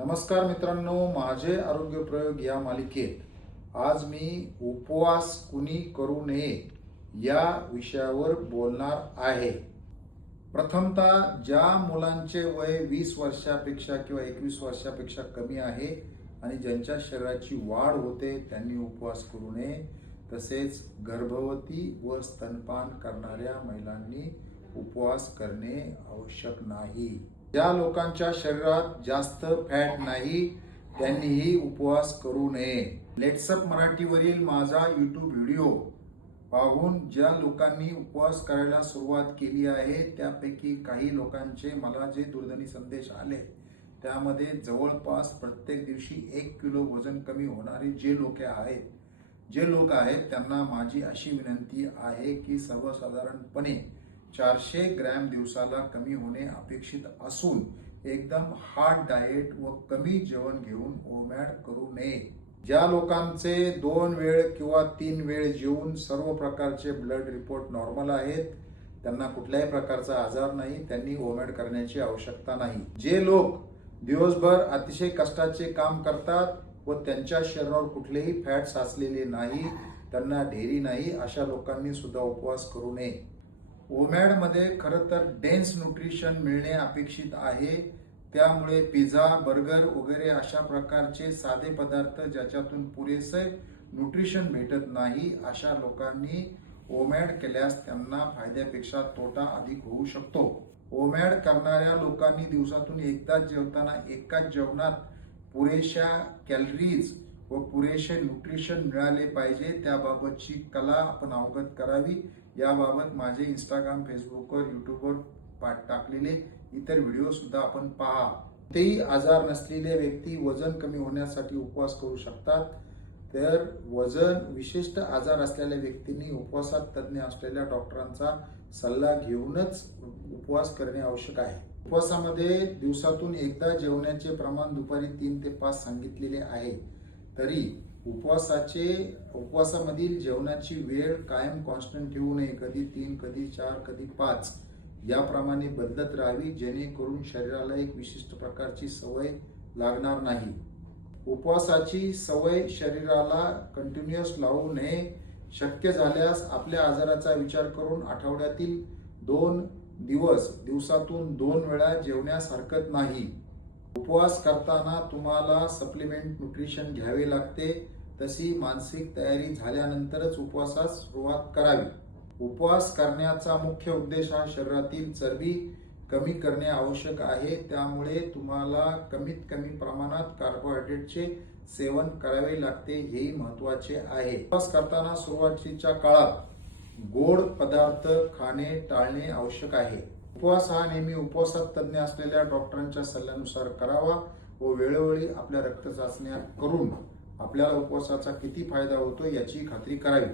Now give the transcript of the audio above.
नमस्कार मित्रांनो, माझे आरोग्य प्रयोग या मालिकेत आज मी उपवास कुणी करू नये या विषयावर बोलणार आहे। प्रथमतः ज्या मुलांचे वय 20 वर्षापेक्षा किंवा 21 वर्षापेक्षा कमी आहे आणि ज्यांच्या शरीराची वाढ होते त्यांनी उपवास करू नये। तसेच गर्भवती व स्तनपान करणाऱ्या महिलांनी उपवास करणे आवश्यक नाही। ज्या लोकांच्या शरीरात जास्त फॅट नाही त्यांनीही उपवास करू नये। लेट्सअप मराठीवरील माझा YouTube व्हिडिओ पाहून ज्या लोकांनी उपवास करायला सुरुवात केली आहे त्यापैकी काही लोकांचे मला जे दूरध्वनी संदेश आले त्यामध्ये जवळपास प्रत्येक दिवशी 1 किलो वजन कमी होणारे जे लोक आहेत त्यांना माझी अशी विनंती आहे की सर्वसाधारणपणे 400 ग्रॅम दिवसाला कमी होणे अपेक्षित असून एकदम हार्ड डाएट व कमी जेवण घेऊन ओमॅड करू नये। ज्या लोकांचे 2 वेळ किंवा 3 वेळ जेवून सर्व प्रकारचे ब्लड रिपोर्ट नॉर्मल आहेत, त्यांना कुठल्याही प्रकारचा आजार नाही, त्यांनी ओमॅड करण्याची आवश्यकता नाही। जे लोक दिवसभर अतिशय कष्टाचे काम करतात व त्यांच्या शरीरावर कुठलेही फॅट साचलेले नाही, त्यांना ढेरी नाही, अशा लोकांनी सुद्धा उपवास करू नये। ओमॅड मध्ये खरं तर डेन्स न्यूट्रिशन मिळणे अपेक्षित आहे, त्यामुळे पिझ्झा, बर्गर वगैरे अशा प्रकारचे साधे पदार्थ ज्याच्यातून पुरेसे न्यूट्रिशन भेटत नाही अशा लोकांनी ओमॅड केल्यास त्यांना फायद्यापेक्षा तोटा अधिक होऊ शकतो। ओमॅड करणाऱ्या लोकांनी दिवसातून एकदाच जेवताना एकाच जेवणात पुरेशा कॅलरीज व पुरेसे न्यूट्रिशन मिळाले पाहिजे, त्याबाबतची कला आपण अवगत करावी। याबाबत माझे इंस्टाग्राम, फेसबुकवर, यूट्यूबवर टाकलेले इतर व्हिडिओ सुद्धा आपण पहा। तेही आजार नसलेले व्यक्ती वजन कमी होण्यासाठी उपवास करू शकतात, तर वजन विशिष्ट आजार असलेल्या व्यक्तींनी उपवासात तज्ञ असलेल्या डॉक्टरांचा सल्ला घेऊनच उपवास करणे आवश्यक आहे। उपवासामध्ये दिवसातून एकदा जेवण्याचे प्रमाण दुपारी 3 ते 5 सांगितलेले आहे, तरी उपवासामधील जेवणाची वेळ कायम कॉन्स्टंट ठेवू नये। कधी 3, कधी 4, कधी 5 याप्रमाणे बदलत राहावी, जेणेकरून शरीराला एक विशिष्ट प्रकारची सवय लागणार नाही। उपवासाची सवय शरीराला कंटिन्युअस लावू नये। शक्य झाल्यास आपल्या आजाराचा विचार करून आठवड्यातील 2 दिवस दिवसातून 2 वेळा जेवण्यास हरकत नाही। उपवास करताना तुम्हाला सप्लिमेंट न्यूट्रिशन घ्यावे लागते, तशी मानसिक तयारी झाल्यानंतरच उपवासास सुरुवात करावी। उपवास करण्याचा मुख्य उद्देश हा शरीरातील चरबी कमी करणे आवश्यक आहे, त्यामुळे तुम्हाला कमीत कमी प्रमाणात कार्बोहायड्रेटचे सेवन करावे लागते, हेही महत्त्वाचे आहे। उपवास करताना सुरुवातीच्या काळात गोड पदार्थ खाणे टाळणे आवश्यक आहे। उपवास हा नेहमी उपवासात तज्ञ असलेल्या डॉक्टरांच्या सल्ल्यानुसार करावा व वेळोवेळी आपल्या रक्त चाचण्या करून आपल्याला उपवासाचा किती फायदा होतो याची खात्री करावी।